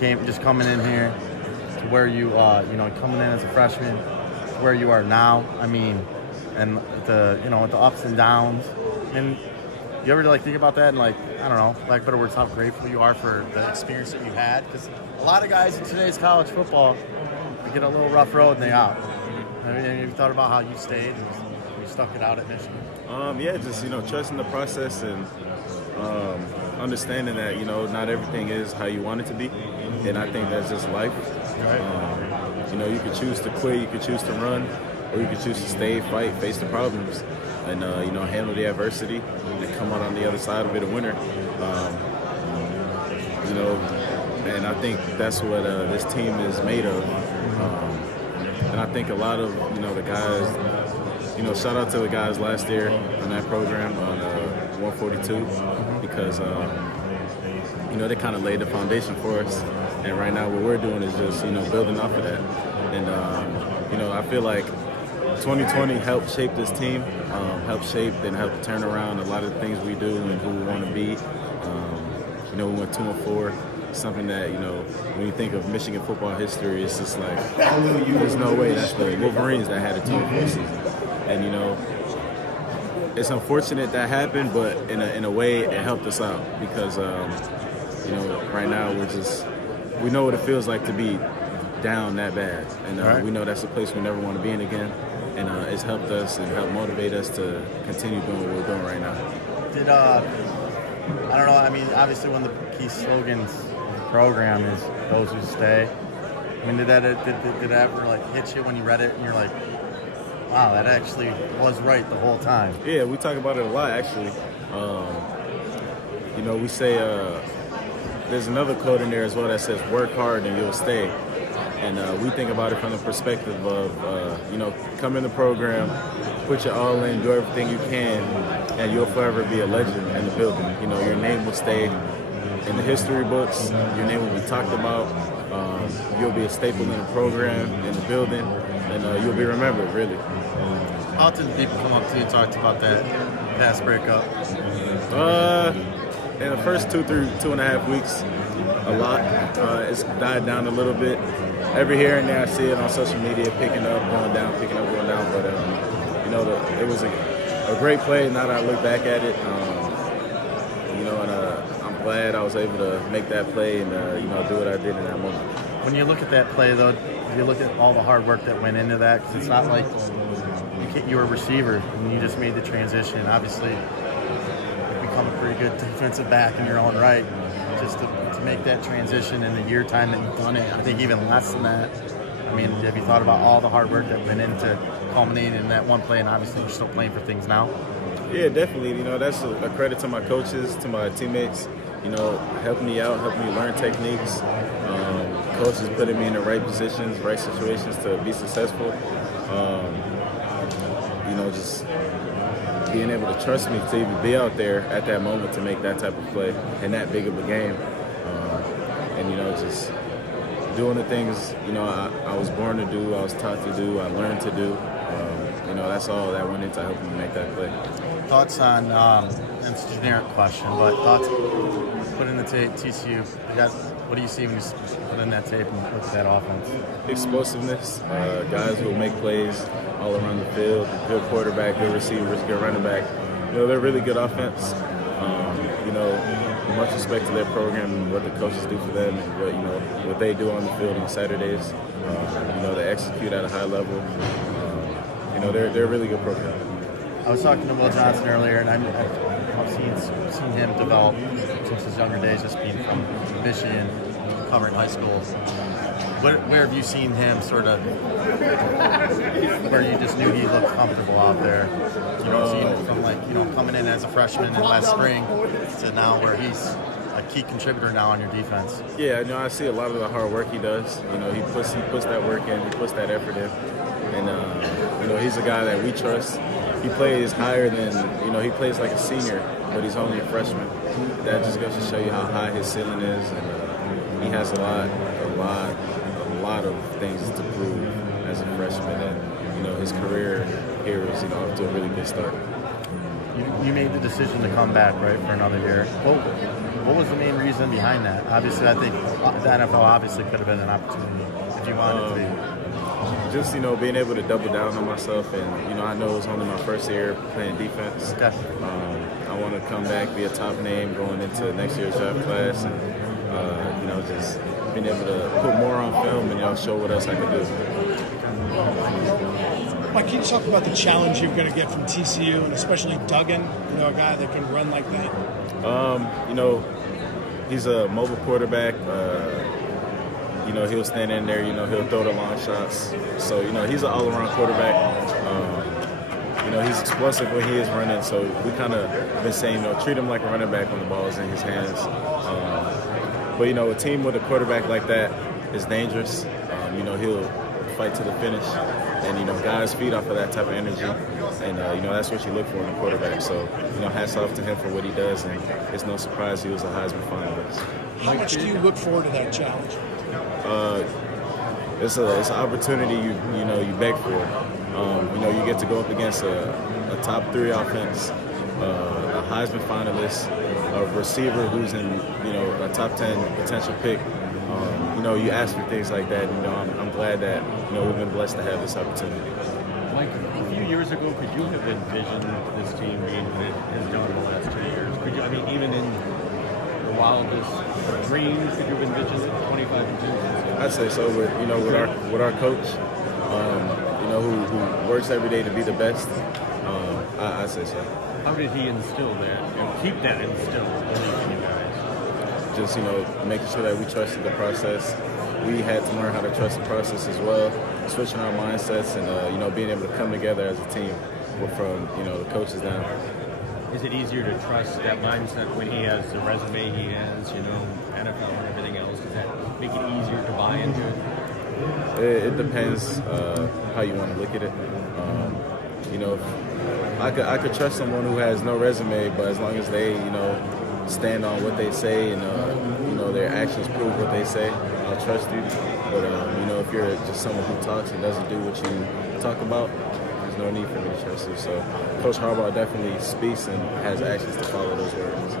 just coming in here to where you, coming in as a freshman to where you are now. I mean, and the ups and downs. And you ever think about that and I don't know, better words, how grateful you are for the experience that you had? Because a lot of guys in today's college football, they get a little rough road and they out. I mean, have you thought about how you stayed and you stuck it out at Michigan? Just trusting the process and understanding that not everything is how you want it to be, and I think that's just life. Right. You could choose to quit, you could choose to run, or you could choose to stay, fight, face the problems, and handle the adversity and come out on the other side of it a winner. And I think that's what this team is made of. And I think a lot of the guys, shout out to the guys last year on that program on 142 because they kind of laid the foundation for us. And right now what we're doing is just building off of that. And I feel like 2020 helped shape this team, helped shape and helped turn around a lot of the things we do and who we want to be. We went 2-4. Something that, when you think of Michigan football history, it's just like, there's no way that's the Wolverines that had a 2-4 season. And, it's unfortunate that happened, but in a way it helped us out because, right now we know what it feels like to be down that bad. And we know that's a place we never want to be in again. And it's helped us and helped motivate us to continue doing what we're doing right now. I don't know, I mean, obviously one of the key slogans program is those who stay. I mean, did that ever hit you when you read it and you're like, wow, that actually was right the whole time? Yeah, we talk about it a lot actually. We say there's another quote in there as well that says work hard and you'll stay. And we think about it from the perspective of come in the program, put your all in, do everything you can, and you'll forever be a legend in the building. Your name will stay in the history books, your name will be talked about, you'll be a staple in the program, in the building, and you'll be remembered, really. How often do people come up to you and talk about that pass breakup? In the first 2.5 weeks, a lot. It's died down a little bit. Every here and there I see it on social media, picking up, going down, picking up, going down, but it was a great play. Now that I look back at it, and I'm glad I was able to make that play and do what I did in that moment. When you look at that play, though, you look at all the hard work that went into that, because it's not like you were a receiver and you just made the transition. Obviously, you've become a pretty good defensive back in your own right. Just to make that transition in the year time that you've done it, I think even less than that. I mean, have you thought about all the hard work that went into culminating in that one play, and obviously you're still playing for things now? Yeah, definitely. That's a credit to my coaches, to my teammates, helping me out, helping me learn techniques. Coaches putting me in the right positions, right situations to be successful. Just being able to trust me to even be out there at that moment to make that type of play in that big of a game. Just doing the things, I was born to do, I was taught to do, I learned to do. That's all that went into helping me make that play. Thoughts on, and it's a generic question, but thoughts, put in the tape, TCU, what do you see when you put in that tape and look at that offense? Explosiveness, guys who will make plays all around the field, good quarterback, good receivers, good running back. They're really good offense. Much respect to their program and what the coaches do for them and what they do on the field on Saturdays. They execute at a high level. They're a really good program. I was talking to Will Johnson earlier, and I've seen him develop since his younger days, just being from Michigan, covering high school. Where have you seen him sort of, where you just knew he looked comfortable out there? Seeing from coming in as a freshman in last spring to now where he's a key contributor now on your defense. Yeah, I see a lot of the hard work he does. He puts that work in, he puts that effort in, and he's a guy that we trust. He plays higher than, he plays like a senior, but he's only a freshman. That just goes to show you how high his ceiling is, and he has a lot of things to prove as a freshman, and his career here is off to a really good start. You made the decision to come back, right, for another year. What was the main reason behind that? Obviously, I think the NFL obviously could have been an opportunity if you wanted to be. Just, you know, being able to double down on myself, and, you know, I know it was only my first year playing defense. Okay. I want to come back, be a top name going into next year's draft class, and, you know, just being able to put more on film and, you know, show what else I can do. Mike, can you talk about the challenge you're going to get from TCU, and especially Duggan, you know, a guy that can run like that? You know, he's a mobile quarterback. You know, he'll stand in there, you know, he'll throw the long shots. So, you know, he's an all-around quarterback. You know, he's explosive when he is running. So we kind of been saying, you know, treat him like a running back when the ball is in his hands. But, you know, a team with a quarterback like that is dangerous. You know, he'll fight to the finish. And, you know, guys feed off of that type of energy. And, you know, that's what you look for in a quarterback. So, you know, hats off to him for what he does. And it's no surprise he was a Heisman finalist. How much do you look forward to that challenge? It's an opportunity you know you beg for. You know, you get to go up against a top 3 offense, a Heisman finalist, a receiver who's in, you know, a top 10 potential pick. You know, you ask for things like that. You know, I'm glad that, you know, we've been blessed to have this opportunity. Mike, a few years ago, could you have envisioned this team being what it has done in the last 2 years? Could you? I mean, even in the wildest dreams, could you have envisioned 25-2? I'd say so. With, you know, with our coach, you know, who works every day to be the best. I'd say so. How did he instill that and keep that instilled in you guys? Just, you know, making sure that we trusted the process. We had to learn how to trust the process as well, switching our mindsets and, you know, being able to come together as a team from, you know, the coaches down. Is it easier to trust that mindset when he has the resume he has, you know, NFL and everything else? Does that make it easier to buy into it? It depends how you want to look at it. You know, I could trust someone who has no resume, but as long as they, you know, stand on what they say and, you know, their actions prove what they say, I'll trust you. But, you know, if you're just someone who talks and doesn't do what you talk about, there's no need for me to trust you. So Coach Harbaugh definitely speaks and has actions to follow those words.